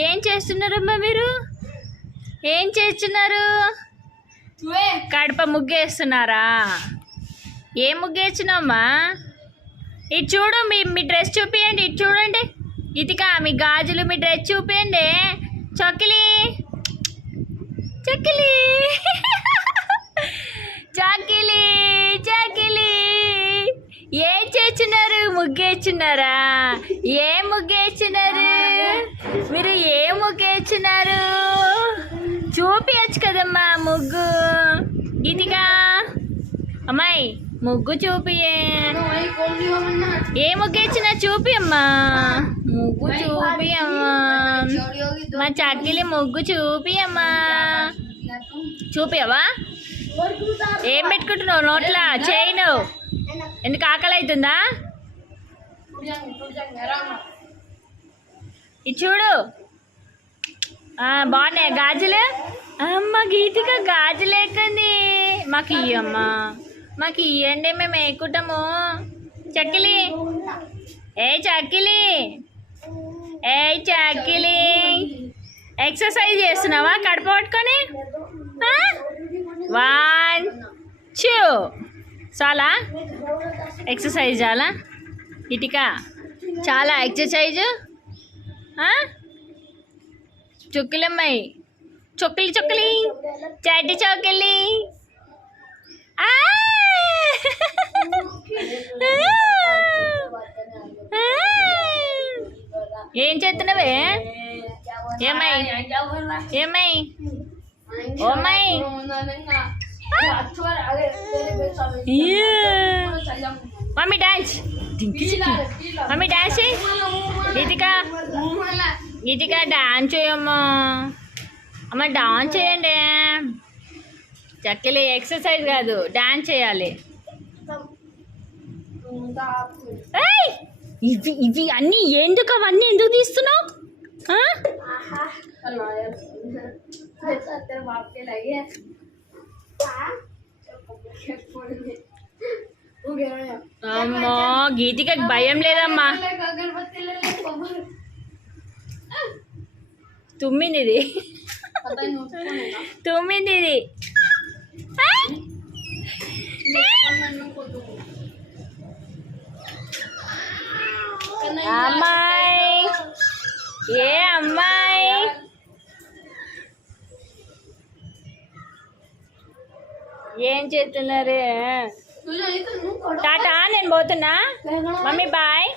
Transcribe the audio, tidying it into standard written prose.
ఏం చేస్తున్నారమ్మా మీరు? ఏం చేస్తున్నారు? కడప ముగ్గేస్తున్నారా? ఏం ముగ్గేస్తున్నావమ్మా? ఇటు చూడు, మీ డ్రెస్ చూపియండి. ఇటు చూడండి. ఇదిగా మీ గాజులు, మీ డ్రెస్ చూపియండి. చొక్కిలి చొక్కిలి చాకిలి చాకిలి. ఏం చేస్తున్నారు? ముగ్గేస్తున్నారా? ఏం ముగ్గేస్తున్నారు మీరు? ఏం ముగ్గేస్తున్నారు? చూపించచ్చు కదమ్మా ముగ్గు. ఇదిగా అమ్మాయి ముగ్గు చూపియే. ఏ ముగ్గేచ్చినా చూపి అమ్మా. ముగ్గు చూపి అమ్మా. మా చక్కిలి ముగ్గు చూపి అమ్మా. చూపియవా? ఏం పెట్టుకుంటున్నావు నోట్లా? చేయను. ఎందుకు ఆకలి అవుతుందా? ఇది చూడు. బాగున్నాయి గాజులు. అమ్మ గీతిక గాజులు ఎక్కంది. మాకు ఇయ్యమ్మా, మాకు ఇయ్యండి, మేము వేసుకుంటాము. చక్కిలి ఏ చక్కిలి ఏ చక్కిలి, ఎక్సర్సైజ్ చేస్తున్నావా కడుపు పట్టుకొని? 1 2 చాలా ఎక్సర్సైజ్ చాలా. ఇటిక చాలా ఎక్సర్సైజ్. చొక్కిలమ్మాయి చొక్కిలి చొక్కిలి చాటి చొక్కిలి. ఏం చేస్తున్నావే? ఏమై ఏమై oh my mummy dance. Mummy dance చేయి. ఇదిక ఇదిక డాన్స్ చేయమ్మా. అమ్మ డాన్స్ చేయండి. చక్కలే ఎక్సర్సైజ్ కాదు, డాన్స్ చేయాలి. ఇవి ఇవి అన్నీ ఎందుకు? అవన్నీ ఎందుకు తీస్తున్నావు? అమ్మో గీతికకి భయం లేదమ్మా. తుమ్మింది తుమ్మింది. అమ్మాయి ఏ అమ్మాయి? ఏం చేస్తున్నారు? టాటా, నేను పోతున్నా. Mummy bye.